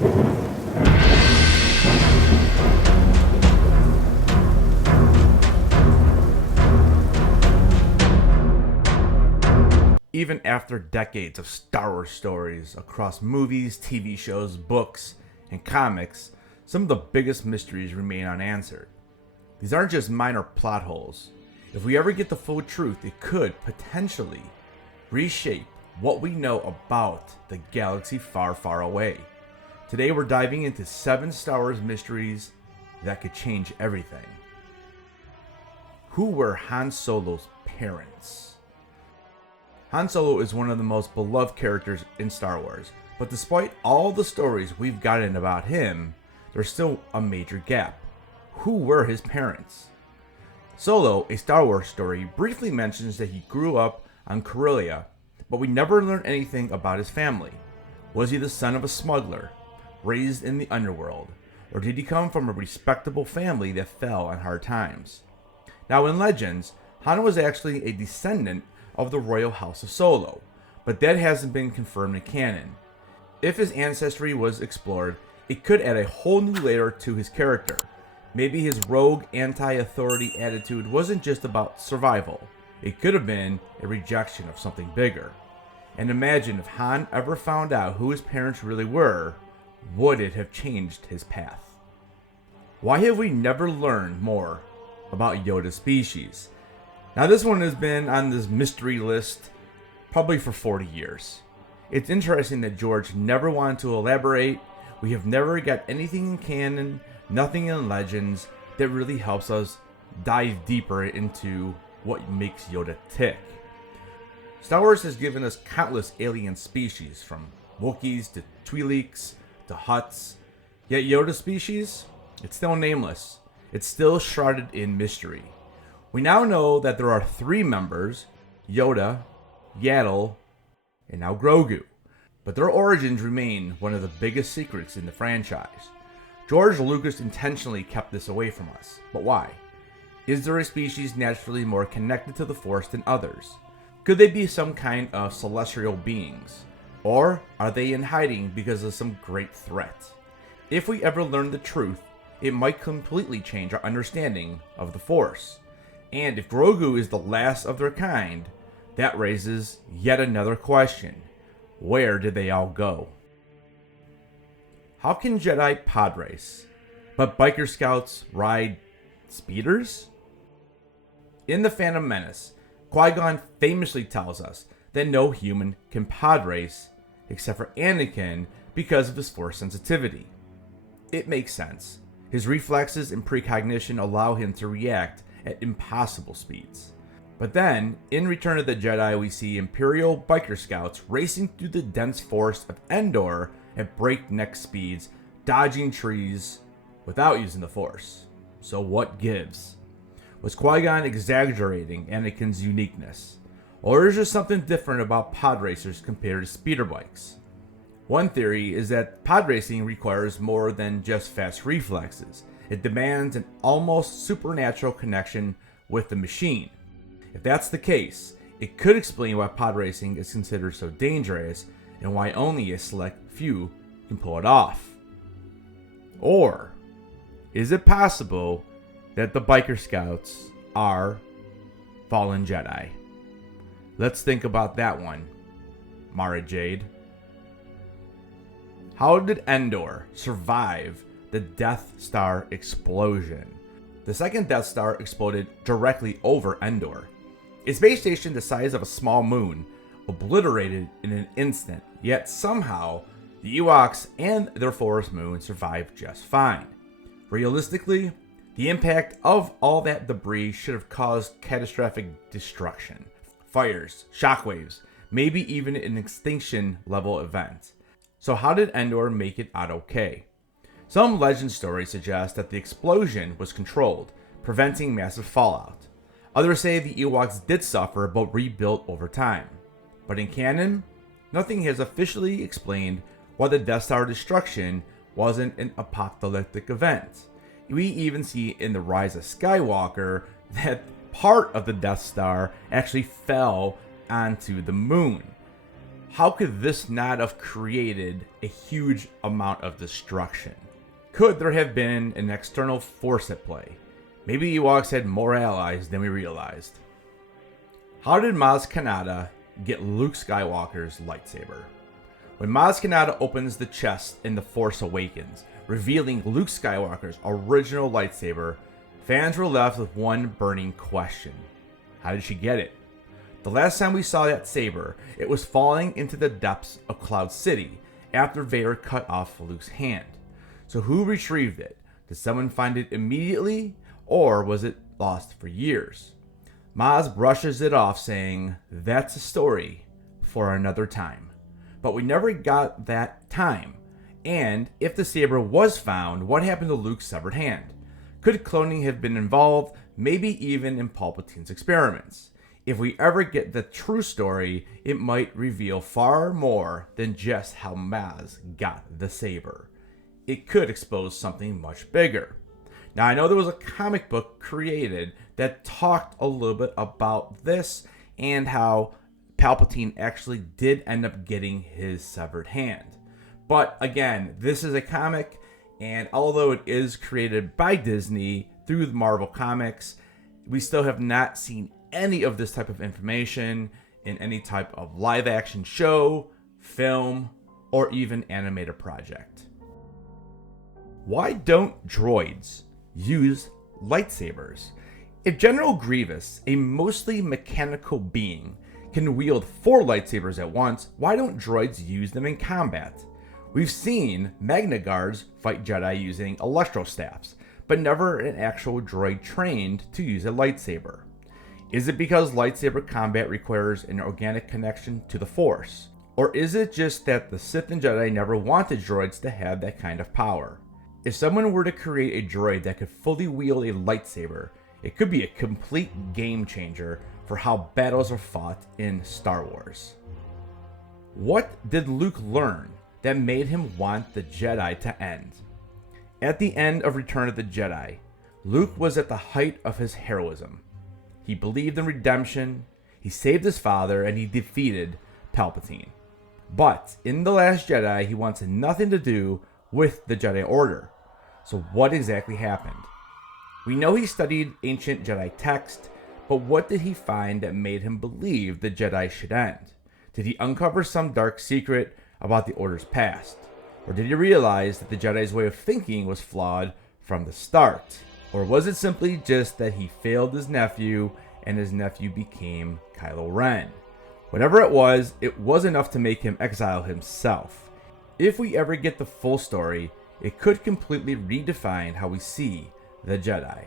Even after decades of Star Wars stories across movies, TV shows, books, and comics, some of the biggest mysteries remain unanswered. These aren't just minor plot holes. If we ever get the full truth, it could potentially reshape what we know about the galaxy far, far away. Today we're diving into 7 Star Wars mysteries that could change everything. Who were Han Solo's parents? Han Solo is one of the most beloved characters in Star Wars, but despite all the stories we've gotten about him, there's still a major gap. Who were his parents? Solo, a Star Wars story, briefly mentions that he grew up on Corellia, but we never learn anything about his family. Was he the son of a smuggler, raised in the underworld, or did he come from a respectable family that fell on hard times? Now in Legends, Han was actually a descendant of the royal house of Solo, but that hasn't been confirmed in canon. If his ancestry was explored, it could add a whole new layer to his character. Maybe his rogue, anti-authority attitude wasn't just about survival. It could have been a rejection of something bigger. And imagine if Han ever found out who his parents really were, would it have changed his path? Why have we never learned more about Yoda's species? Now this one has been on this mystery list probably for 40 years. It's interesting that George never wanted to elaborate. We have never got anything in canon, nothing in Legends that really helps us dive deeper into what makes Yoda tick. Star Wars has given us countless alien species, from Wookiees to Twi'leks to Hutts. Yet Yoda's species, it's still nameless. It's still shrouded in mystery. We now know that there are 3 members, Yoda, Yaddle, and now Grogu. But their origins remain one of the biggest secrets in the franchise. George Lucas intentionally kept this away from us. But why? Is there a species naturally more connected to the Force than others? Could they be some kind of celestial beings? Or are they in hiding because of some great threat? If we ever learn the truth, it might completely change our understanding of the Force. And if Grogu is the last of their kind, that raises yet another question. Where did they all go? How can Jedi pod race, but biker scouts ride speeders? In The Phantom Menace, Qui-Gon famously tells us that no human can pod race except for Anakin because of his Force sensitivity. It makes sense. His reflexes and precognition allow him to react at impossible speeds. But then, in Return of the Jedi, we see Imperial biker scouts racing through the dense forest of Endor at breakneck speeds, dodging trees without using the Force. So what gives? Was Qui-Gon exaggerating Anakin's uniqueness? Or is there something different about pod racers compared to speeder bikes? One theory is that pod racing requires more than just fast reflexes. It demands an almost supernatural connection with the machine. If that's the case, it could explain why pod racing is considered so dangerous and why only a select few can pull it off. Or is it possible that the biker scouts are fallen Jedi? Let's think about that one, Mara Jade. How did Endor survive the Death Star explosion? The second Death Star exploded directly over Endor. A space station the size of a small moon, obliterated in an instant, yet somehow the Ewoks and their forest moon survived just fine. Realistically, the impact of all that debris should have caused catastrophic destruction. Fires, shockwaves, maybe even an extinction level event. So how did Endor make it out okay? Some legend stories suggest that the explosion was controlled, preventing massive fallout. Others say the Ewoks did suffer but rebuilt over time. But in canon, nothing has officially explained why the Death Star destruction wasn't an apocalyptic event. We even see in The Rise of Skywalker that part of the Death Star actually fell onto the moon. How could this not have created a huge amount of destruction? Could there have been an external force at play? Maybe Ewoks had more allies than we realized. How did Maz Kanata get Luke Skywalker's lightsaber? When Maz Kanata opens the chest in The Force Awakens, revealing Luke Skywalker's original lightsaber, fans were left with one burning question. How did she get it? The last time we saw that saber, it was falling into the depths of Cloud City after Vader cut off Luke's hand. So who retrieved it? Did someone find it immediately, or was it lost for years? Maz brushes it off, saying, "That's a story for another time." But we never got that time. And if the saber was found, what happened to Luke's severed hand? Could cloning have been involved, maybe even in Palpatine's experiments? If we ever get the true story, it might reveal far more than just how Maz got the saber. It could expose something much bigger. Now, I know there was a comic book created that talked a little bit about this and how Palpatine actually did end up getting his severed hand. But again, this is a comic, and although it is created by Disney through the Marvel Comics, we still have not seen any of this type of information in any type of live action show, film, or even animated project. Why don't droids use lightsabers? If General Grievous, a mostly mechanical being, can wield 4 lightsabers at once, why don't droids use them in combat? We've seen Magna Guards fight Jedi using electrostaffs, but never an actual droid trained to use a lightsaber. Is it because lightsaber combat requires an organic connection to the Force? Or is it just that the Sith and Jedi never wanted droids to have that kind of power? If someone were to create a droid that could fully wield a lightsaber, it could be a complete game changer for how battles are fought in Star Wars. What did Luke learn that made him want the Jedi to end? At the end of Return of the Jedi, Luke was at the height of his heroism. He believed in redemption, he saved his father, and he defeated Palpatine. But in The Last Jedi, he wants nothing to do with the Jedi Order. So what exactly happened? We know he studied ancient Jedi text, but what did he find that made him believe the Jedi should end? Did he uncover some dark secret about the Order's past? Or did he realize that the Jedi's way of thinking was flawed from the start? Or was it simply just that he failed his nephew and his nephew became Kylo Ren? Whatever it was enough to make him exile himself. If we ever get the full story, it could completely redefine how we see the Jedi.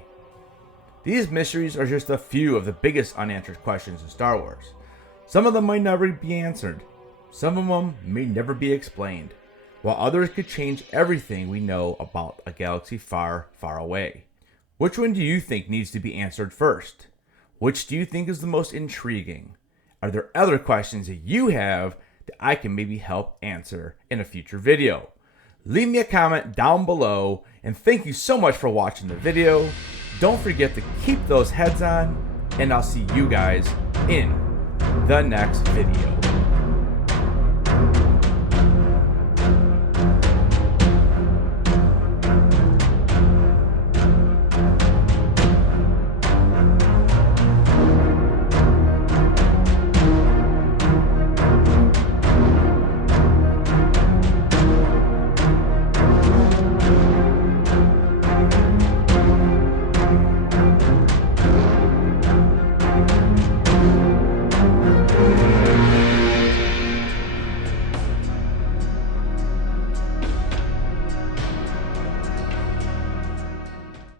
These mysteries are just a few of the biggest unanswered questions in Star Wars. Some of them might never be answered. Some of them may never be explained, while others could change everything we know about a galaxy far, far away. Which one do you think needs to be answered first? Which do you think is the most intriguing? Are there other questions that you have that I can maybe help answer in a future video? Leave me a comment down below, and thank you so much for watching the video. Don't forget to keep those heads on, and I'll see you guys in the next video.